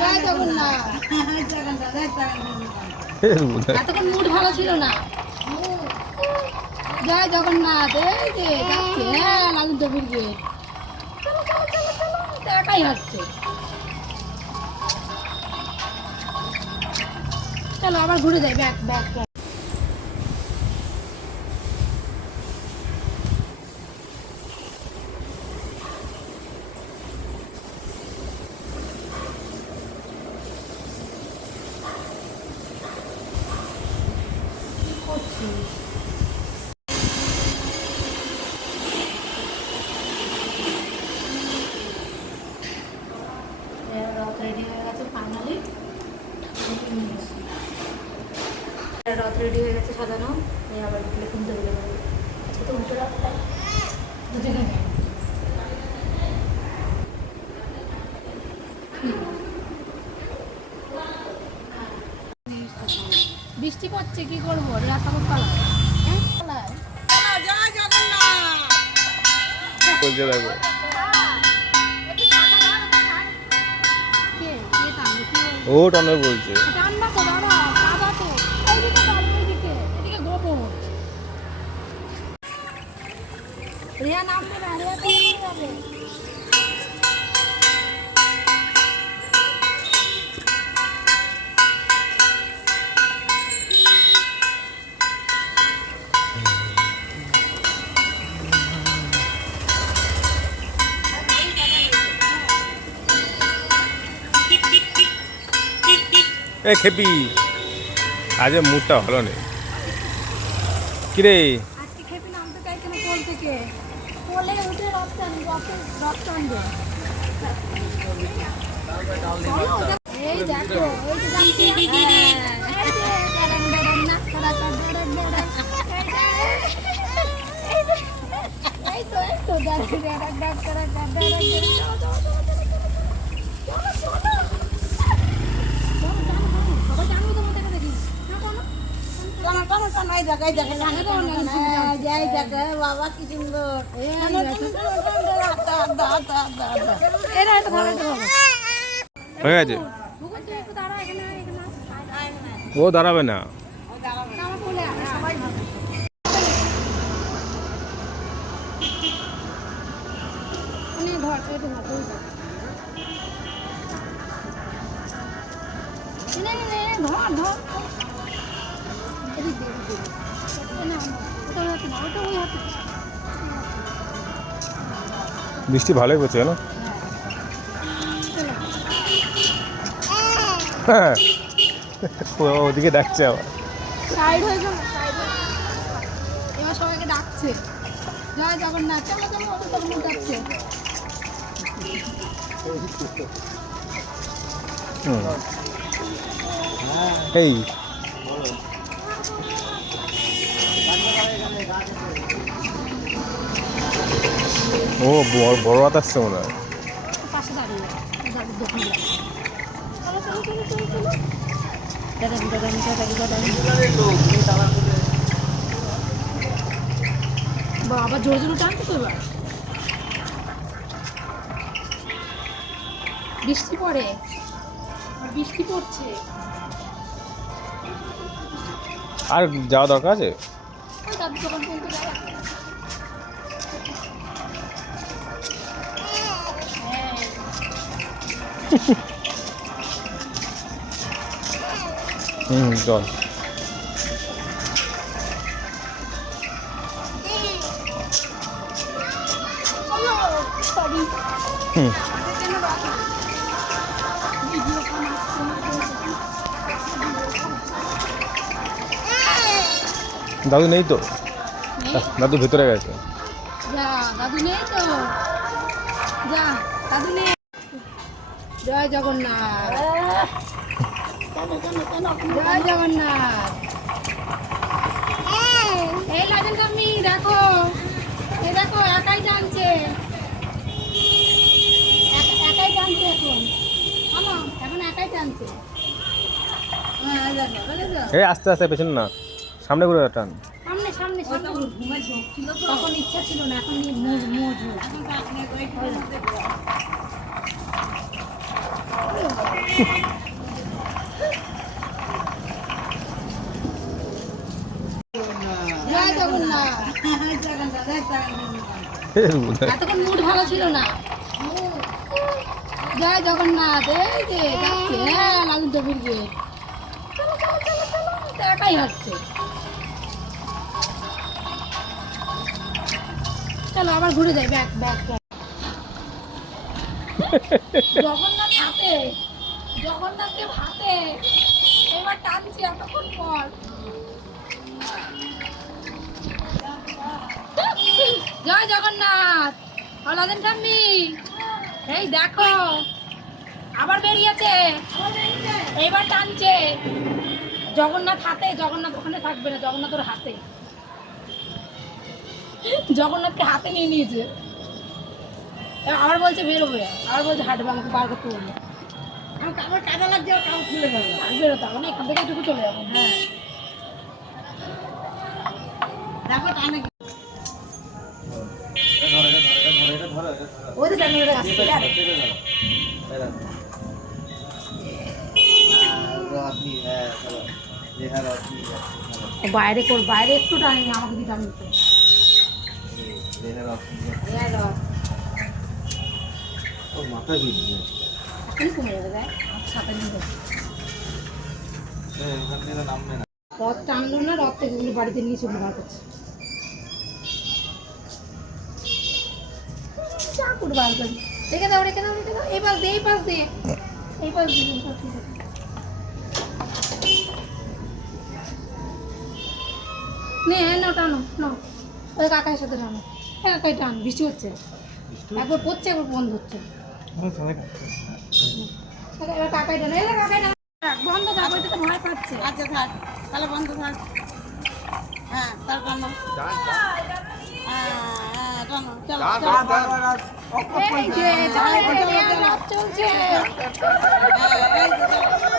জয় জগন্নাথ। এতক্ষণ মুড ভালো ছিল না। জয় জগন্নাথ। এই যে যাচ্ছে, হ্যাঁ লালন টপির গেট। চলো চলো চলো চলো, একাই হচ্ছে। চলো আবার ঘুরে যাই, ব্যাক ব্যাক। রথ রেডি হয়ে গেছে ফাইনালি। রথ রেডি হয়ে গেছে সাজানো। আবার বিকেলে কিনতে বলে দেবো। আজকে তো উল্টো রথ, তাই দুদিনে যায়। বৃষ্টি পড়ছে, কি করবো? রাস্তা পালায়। জয় জগন্নাথ বলছে দেখো। ও টানে বলছে। টানবা তো দাঁড়া, কাদা তো। ওইদিকে টানবে, ওইদিকে। এদিকে গোবর। রিয়া নামবে না, রিয়া তো যাবে। এ খেপি, আজ মুডটা ভালো নেই। কিরে আজকে খেপি নামতে চাইছে না কোল থেকে। কোলে উঠে রথ টানবে, রথ টানবে। এই দেখো, এই যে যাচ্ছে। এই তো এই তো বাবা কি সুন্দর। হয়ে গেছে, ও দাঁড়াবে না। বৃষ্টি ভালোই পড়ছে না? হ্যাঁ, ওদিকে ডাকছে আবার। সাইড হয়ে যাও, সাইড হয়ে যাও। এবার সবাইকে ডাকছে, জয় জগন্নাথ। চলো চলো, জগন্নাথ যাচ্ছে। এই ও বড় রাত আসছে মনে হয়। পাশে দাঁড়িয়ে দোকান। চলো চলো চলো চলো চলো। দাদান দাদান দাদান দাদান। বাবা জোর জোর টানছে তো এবার। বৃষ্টি পড়ে, বৃষ্টি পড়ছে। আর যাওয়া দরকার আছে? ওই দাদু দোকান পর্যন্ত যাওয়া। চল। দাদু নেই তো, দাদু ভেতরে গেছে। যা দাদু নেই তো, যা দাদু নেই। জয় জগন্নাথ। জয় জগন্নাথ। এই লাজেন কামি দেখো, এই দেখো একাই টানছে, একাই টানছে এখন। এখন একাই টানছে। এই আস্তে আস্তে, পেছনে না, সামনে ঘুরে টান। সামনে সামনে সামনে। তখন ইচ্ছা ছিল না, এখন মোজ মোজ। জয় জগন্নাথ। এতক্ষণ মুড ভালো ছিল না। জয় জগন্নাথ। এই যে যাচ্ছে, হ্যাঁ লাগুন তো ফিরবে। চলো চলো চলো চলো, এটা একাই হচ্ছে। চলো আবার ঘুরে যাই, ব্যাক ব্যাক ব্যাক। জগন্নাথ হাতে, জগন্নাথকে হাতে এবার টানছি এতক্ষণ পর। জয় জগন্নাথ। হলাদেন ঠাম্মি, এই দেখো আবার বেরিয়েছে, এইবার টানছে। জগন্নাথ হাতে, জগন্নাথ ওখানে থাকবে না, জগন্নাথ ওর হাতে। জগন্নাথকে হাতে নিয়ে নিয়েছে। আবার বলছে বেরোবে, আবার বলছে হাঁটবে, আমাকে বার করতে বলবে। আমার কাদা লাগছে, কাউ খুলে ফেলবো। আর বেরোতে হবে না, এখান থেকে এটুকু চলে যাবো। হ্যাঁ দেখো টানে কি। ওই তো জানি ওরা আসছে। বাইরে কর, বাইরে একটু টানি, আমাকে দিয়ে টানি দিতে। এখনই কমে যাবে, দেখ সাঁতার নিয়ে যাচ্ছে। রথ টানলো না, রথ থেকে এগুলো বাড়িতে নিয়ে চলে বার করছে। চাকুর বার করি, রেখে দাও রেখে দাও রেখে দাও। এই পাশ দিয়ে, এই পাশ দিয়ে, এই পাশ দিয়ে, এই পাশ দিয়ে। নে নাও টানো, নাও ওই কাকার সাথে টানো। হ্যাঁ কাকাই টান, বৃষ্টি হচ্ছে, একবার পড়ছে একবার বন্ধ হচ্ছে। এবার কাকাই টানো, এই কাকাই টানো। বন্ধ থাক, ওইটা তো ভয় পাচ্ছে। আচ্ছা থাক, তাহলে বন্ধ থাক। হ্যাঁ তার টানো। হ্যাঁ হ্যাঁ টানো, চলো এই যে রথ চলছে। হ্যাঁ এই যে চলো।